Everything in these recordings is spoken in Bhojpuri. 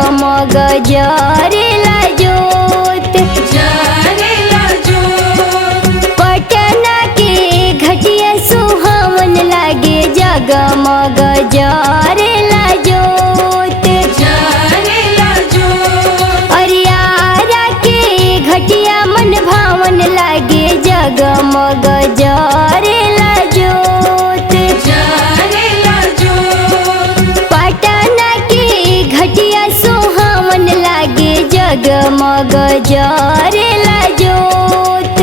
जगमग जरेला जोत। पटना के घटिया सुहावन लागे जगमग जरेला जोत। अरियारा के घटिया मन भावन लागे जगमग जरेला जोत। पटना के घटिया सुहावन लागे जगमग जरेला जोत।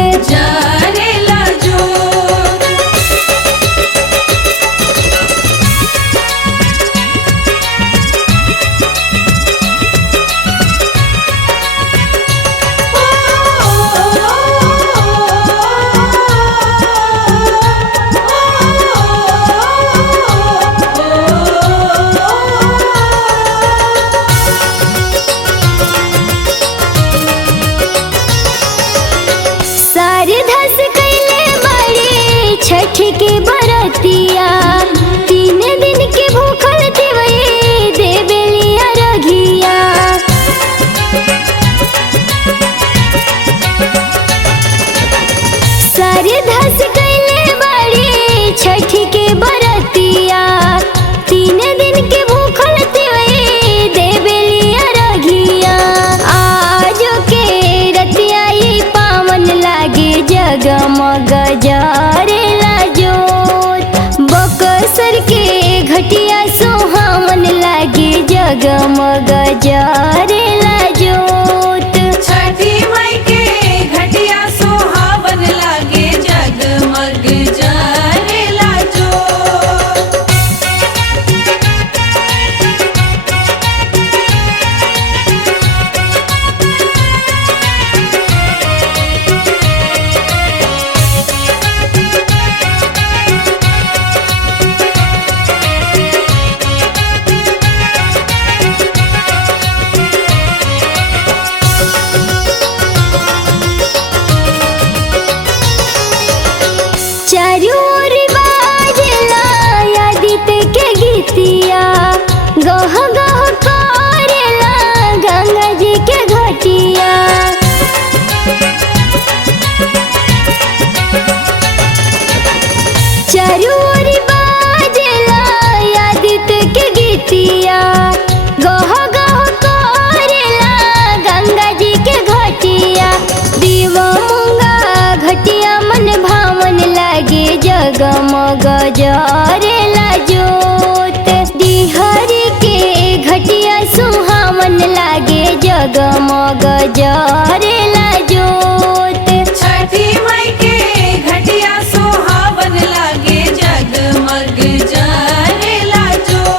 छठ के बरतिया 3 दिन के भूखल देवई देवेलिया रघिया। सारे धस कैले बड़ी छठ के बरतिया 3 दिन के भूखल देवई देवेलिया रघिया। आज के रतिया पावन लागे जगमग जरेला जोत। बक्सर के घटिया सुहावन लागे जगमग जरेला जोत। छठी माई के घटिया सुहावन लागे जगमग जरेला जोत। चारों ओर बाजेला आदित्य के गीतिया। गह गह करेला गंगा जी के घटिया। चारों ओर बाजेला आदित्य के गीतिया। गह गह करेला गंगा जी के घटिया। दीवा मूंगा घटिया मन भावन लागे जगमग जरेला जोत। डिहरी के घटिया सुहावन लागे जगमग जरेला जोत। छठी माई के घटिया सुहावन लागे जगमग जरेला जोत।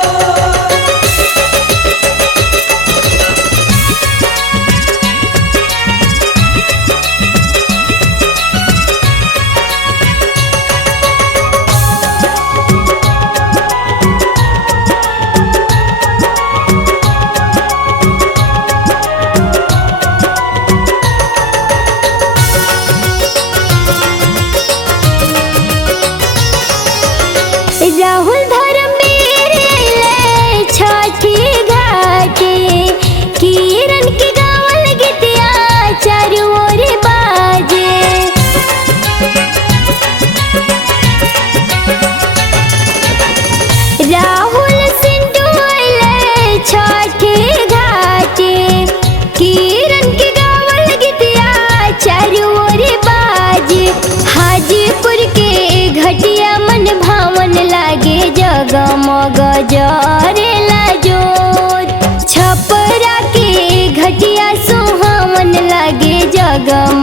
राहुल धर्मवीर अइले छठी घाटे। किरण के गावल गीतिया चारों ओर बाजे। राहुल सिंधु अइले छठी घाटे। किरण के गावल गीतिया चारों ओर बाजे। हाजीपुर के घटिया मन भावन लागे जगमग जरेला जोत। छपरा के घटिया सुहावन लागे जगमग